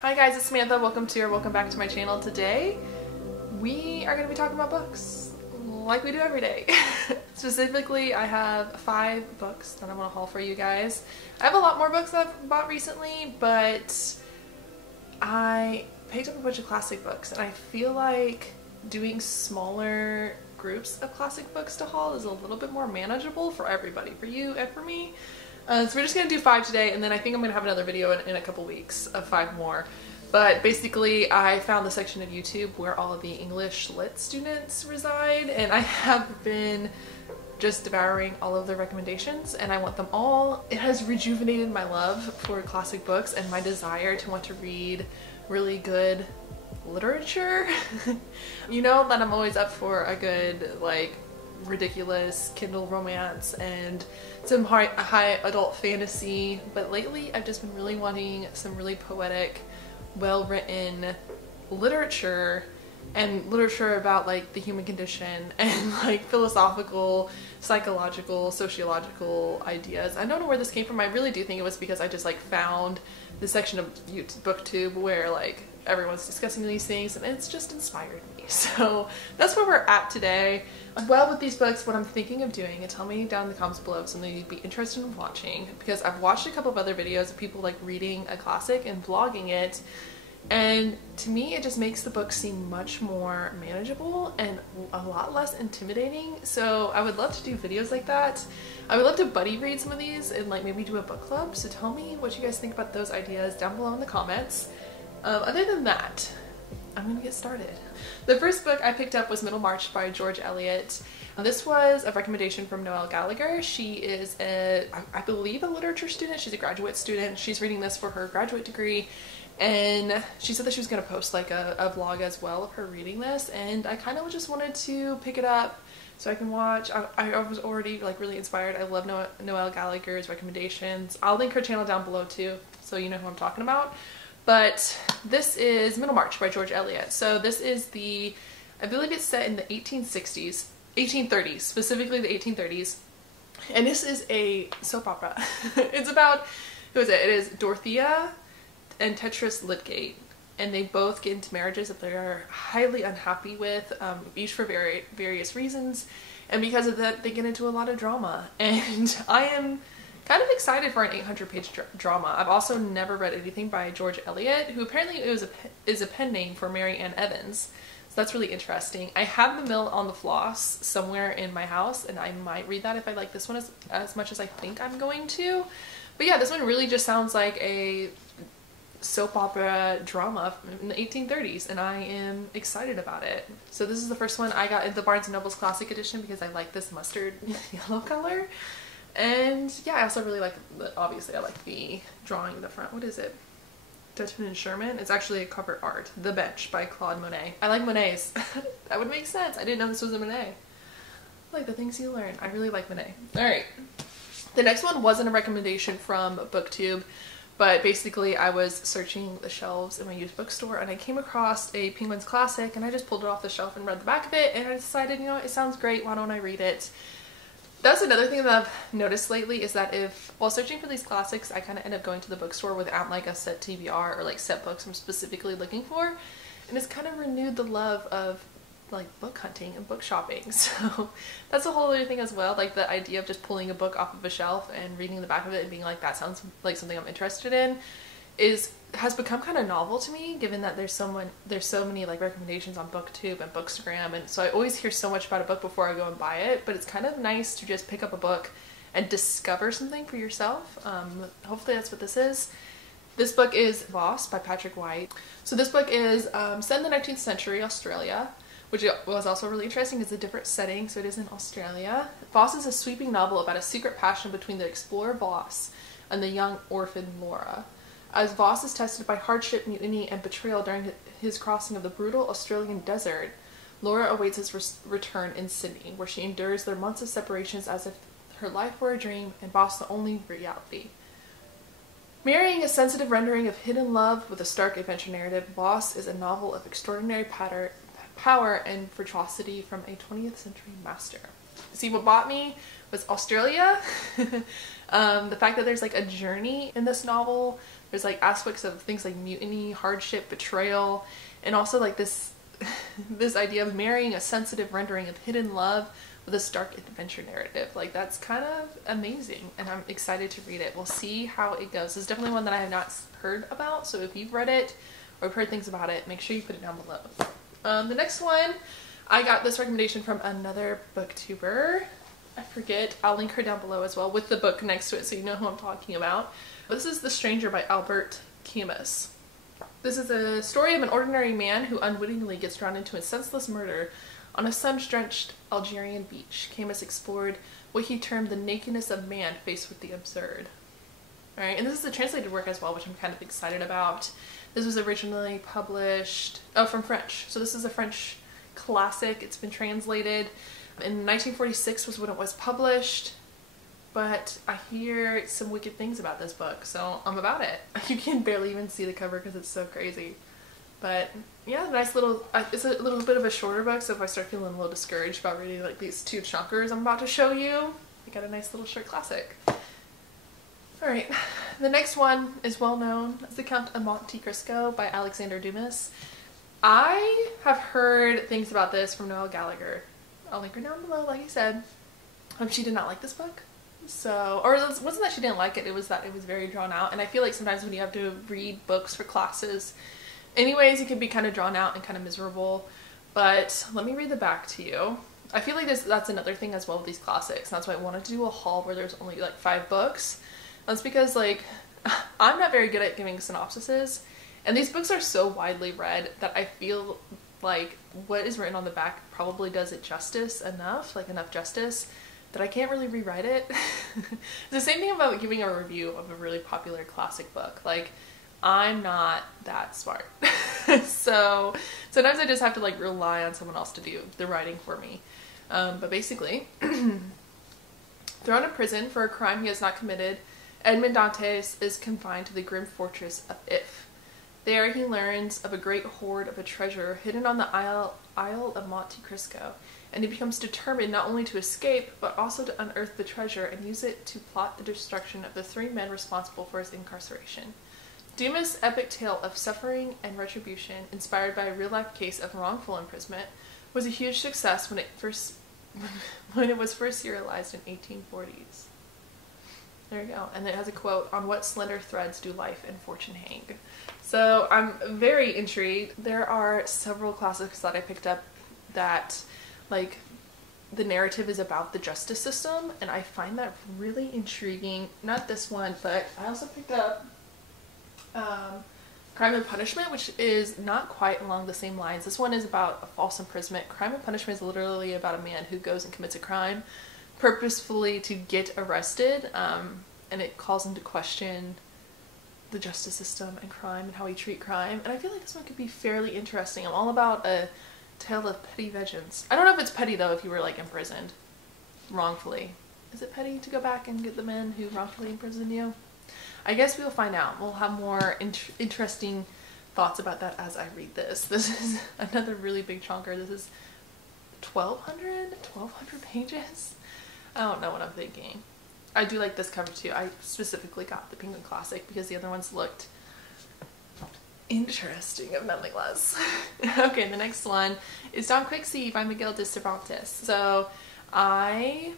Hi guys, it's Samantha. Welcome back to my channel. Today we are going to be talking about books like we do every day. Specifically, I have 5 books that I want to haul for you guys. I have a lot more books that I've bought recently, but I picked up a bunch of classic books and I feel like doing smaller groups of classic books to haul is a little bit more manageable for everybody, for you and for me. So we're just going to do 5 today, and then I think I'm going to have another video in a couple weeks of 5 more. But basically, I found the section of YouTube where all of the English Lit students reside, and I have been just devouring all of their recommendations, and I want them all. It has rejuvenated my love for classic books and my desire to want to read really good literature. You know that I'm always up for a good, like, ridiculous Kindle romance and some high adult fantasy, but lately I've just been really wanting some really poetic, well-written literature, and literature about like the human condition and like philosophical, psychological, sociological ideas. I don't know where this came from. I really do think it was because I just like found this section of BookTube where like everyone's discussing these things, and it's just inspired me. So that's where we're at today. Well, with these books, what I'm thinking of doing, and tell me down in the comments below if something you'd be interested in watching, because I've watched a couple of other videos of people like reading a classic and vlogging it, and to me it just makes the book seem much more manageable and a lot less intimidating. So I would love to do videos like that. I would love to buddy read some of these and like maybe do a book club. So tell me what you guys think about those ideas down below in the comments. Other than that, I'm gonna get started. The first book I picked up was Middlemarch by George Eliot. This was a recommendation from Noelle Gallagher. She is I believe a literature student. She's a graduate student. She's reading this for her graduate degree, and she said that she was going to post like a vlog as well of her reading this, and I kind of just wanted to pick it up so I can watch. I was already like really inspired. I love Noelle Gallagher's recommendations. I'll link her channel down below too, so you know who I'm talking about. But this is Middlemarch by George Eliot. So this is I believe it's set in the 1830s, specifically the 1830s. And this is a soap opera. It's about, who is it? It is Dorothea and Tetris Lydgate. And they both get into marriages that they are highly unhappy with, each for various reasons. And because of that, they get into a lot of drama. And I am kind of excited for an 800-page drama. I've also never read anything by George Eliot, who apparently is a pen name for Mary Ann Evans. So that's really interesting. I have The Mill on the Floss somewhere in my house, and I might read that if I like this one as much as I think I'm going to. But yeah, this one really just sounds like a soap opera drama in the 1830s, and I am excited about it. So this is the first one I got in the Barnes & Noble's Classic Edition because I like this mustard yellow color. And yeah, I also really like, obviously I like the drawing in the front. What is it? Dutchman and Sherman? It's actually a cover art. The Bench by Claude Monet. I like Monet's. That would make sense. I didn't know this was a Monet. Like the things you learn. I really like Monet. Alright. The next one wasn't a recommendation from BookTube, but basically I was searching the shelves in my used bookstore and I came across a Penguins Classic, and I just pulled it off the shelf and read the back of it, and I decided, you know, it sounds great, why don't I read it? That's another thing that I've noticed lately, is that while searching for these classics, I kind of end up going to the bookstore without like a set TBR or like set books I'm specifically looking for, and it's kind of renewed the love of like book hunting and book shopping. So that's a whole other thing as well, like the idea of just pulling a book off of a shelf and reading the back of it and being like, that sounds like something I'm interested in, has become kind of novel to me, given that there's so many like recommendations on BookTube and Bookstagram, and so I always hear so much about a book before I go and buy it. But it's kind of nice to just pick up a book and discover something for yourself. Hopefully that's what this is. This book is Voss by Patrick White. So this book is set in the 19th century Australia, which was also really interesting. It's a different setting, so it is in Australia. Voss is a sweeping novel about a secret passion between the explorer Voss and the young orphan Laura. As Voss is tested by hardship, mutiny, and betrayal during his crossing of the brutal Australian desert, Laura awaits his return in Sydney, where she endures their months of separations as if her life were a dream and Voss the only reality. Marrying a sensitive rendering of hidden love with a stark adventure narrative, Voss is a novel of extraordinary power and virtuosity from a 20th century master. See, what bought me was Australia. The fact that there's like a journey in this novel There's like aspects of things like mutiny, hardship, betrayal, and also like this this idea of marrying a sensitive rendering of hidden love with a stark adventure narrative. Like, that's kind of amazing, and I'm excited to read it. We'll see how it goes. It's definitely one that I have not heard about, so if you've read it or heard things about it, make sure you put it down below. The next one, I got this recommendation from another booktuber. I forget, I'll link her down below as well with the book next to it so you know who I'm talking about. This is The Stranger by Albert Camus. This is a story of an ordinary man who unwittingly gets drawn into a senseless murder on a sun-drenched Algerian beach. Camus explored what he termed the nakedness of man faced with the absurd. Alright, and this is a translated work as well, which I'm kind of excited about. This was originally published, from French. So this is a French classic. It's been translated. In 1946 was when it was published. But I hear some wicked things about this book, so I'm about it. You can barely even see the cover because it's so crazy. But yeah, nice little, it's a little bit of a shorter book, so if I start feeling a little discouraged about reading like these two chunkers I'm about to show you, I got a nice little short classic. Alright, the next one is well known as The Count of Monte Crisco by Alexander Dumas. I have heard things about this from Noelle Gallagher. I'll link her down below, like I said. She did not like this book. So, or it wasn't that she didn't like it, it was that it was very drawn out, and I feel like sometimes when you have to read books for classes anyways, it can be kind of drawn out and kind of miserable. But let me read the back to you. I feel like that's another thing as well with these classics. That's why I wanted to do a haul where there's only like 5 books. That's because like I'm not very good at giving synopsises, and these books are so widely read that I feel like what is written on the back probably does it justice enough, like enough justice, that I can't really rewrite it. It's the same thing about giving a review of a really popular classic book. Like, I'm not that smart. So sometimes I just have to like rely on someone else to do the writing for me. But basically, thrown in prison for a crime he has not committed, Edmond Dantes is confined to the grim fortress of If. There he learns of a great hoard of a treasure hidden on the Isle of Monte Crisco, and he becomes determined not only to escape, but also to unearth the treasure and use it to plot the destruction of the 3 men responsible for his incarceration. Dumas' epic tale of suffering and retribution, inspired by a real-life case of wrongful imprisonment, was a huge success when it was first serialized in 1840s. There you go. And it has a quote, "On what slender threads do life and fortune hang?" So I'm very intrigued. There are several classics that I picked up that, like, the narrative is about the justice system, and I find that really intriguing. Not this one, but I also picked up Crime and Punishment, which is not quite along the same lines. This one is about a false imprisonment. Crime and Punishment is literally about a man who goes and commits a crime purposefully to get arrested, and it calls into question the justice system and crime and how we treat crime. And I feel like this one could be fairly interesting. I'm all about a tale of petty vengeance. I don't know if it's petty though if you were like imprisoned wrongfully. Is it petty to go back and get the men who wrongfully imprisoned you? I guess we'll find out. We'll have more interesting thoughts about that as I read this. This is another really big chunker. This is 1,200 pages? I don't know what I'm thinking. I do like this cover too. I specifically got the Penguin Classic because the other ones looked interesting, if nothing less. Okay, the next one is Don Quixote by Miguel de Cervantes. So I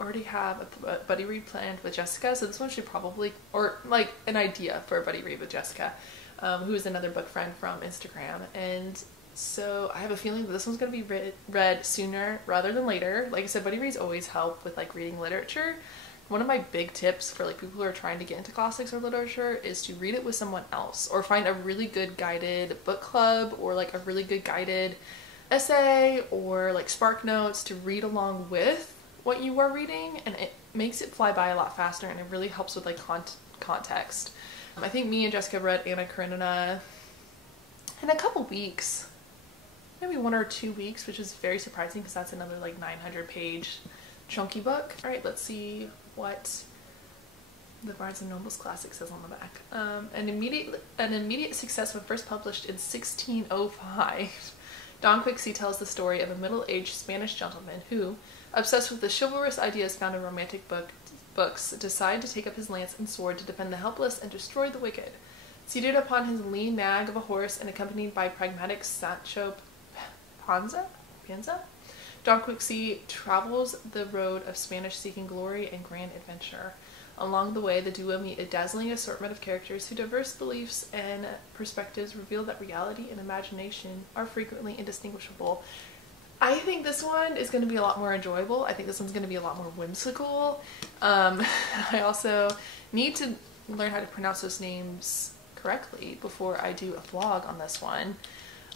already have a buddy read planned with Jessica, so this one should probably, or like an idea for a buddy read with Jessica, who is another book friend from Instagram. And so I have a feeling that this one's going to be read sooner rather than later. Like I said, buddy reads always help with like reading literature. One of my big tips for like people who are trying to get into classics or literature is to read it with someone else, or find a really good guided book club, or like a really good guided essay, or like Spark Notes to read along with what you are reading, and it makes it fly by a lot faster, and it really helps with like context. I think me and Jessica read Anna Karenina in a couple weeks, maybe 1 or 2 weeks, which is very surprising because that's another like 900 page chunky book. Alright, let's see what the Barnes & Noble's classic says on the back. An immediate success when first published in 1605, Don Quixote tells the story of a middle-aged Spanish gentleman who, obsessed with the chivalrous ideas found in romantic books, decide to take up his lance and sword to defend the helpless and destroy the wicked. Seated upon his lean nag of a horse and accompanied by pragmatic Sancho Panza, Don Quixote travels the road of Spanish-seeking glory and grand adventure. Along the way, the duo meet a dazzling assortment of characters whose diverse beliefs and perspectives reveal that reality and imagination are frequently indistinguishable. I think this one is going to be a lot more enjoyable. I think this one's going to be a lot more whimsical. I also need to learn how to pronounce those names correctly before I do a vlog on this one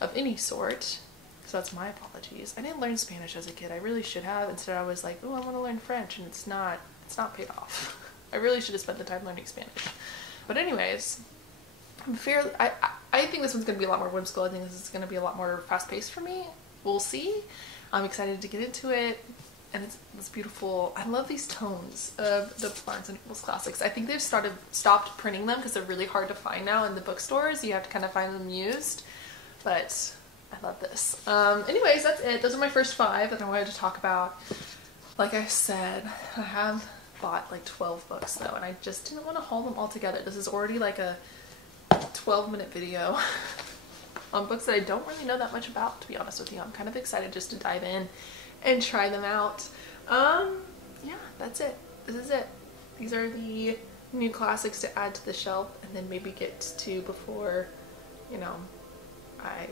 of any sort. So that's my apologies. I didn't learn Spanish as a kid. I really should have. Instead I was like, oh, I want to learn French, and it's not paid off. I really should have spent the time learning Spanish. But anyways, I think this one's going to be a lot more whimsical. I think this is going to be a lot more fast-paced for me. We'll see. I'm excited to get into it, and it's beautiful. I love these tones of the Barnes & Noble's classics. I think they've stopped printing them because they're really hard to find now in the bookstores. You have to kind of find them used, but I love this. Anyways, that's it. Those are my first 5 that I wanted to talk about. Like I said, I have bought like 12 books though, and I just didn't want to haul them all together. This is already like a 12-minute video on books that I don't really know that much about, to be honest with you. I'm kind of excited just to dive in and try them out. Yeah, that's it. This is it. These are the new classics to add to the shelf and then maybe get to before, you know, I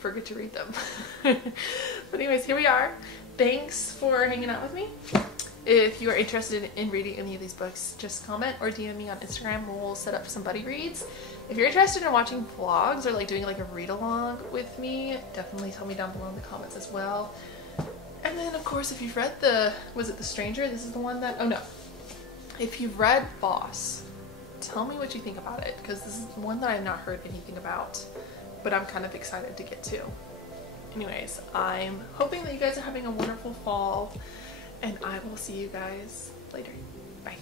forget to read them. But anyways, here we are. Thanks for hanging out with me. If you are interested in reading any of these books, just comment or DM me on Instagram. We'll set up some buddy reads. If you're interested in watching vlogs or like doing like a read along with me, definitely tell me down below in the comments as well. And then of course, if you've read was it The Stranger? This is the one that, oh no. If you've read Boss, tell me what you think about it, because this is one that I've not heard anything about, but I'm kind of excited to get to. Anyways, I'm hoping that you guys are having a wonderful fall, and I will see you guys later. Bye.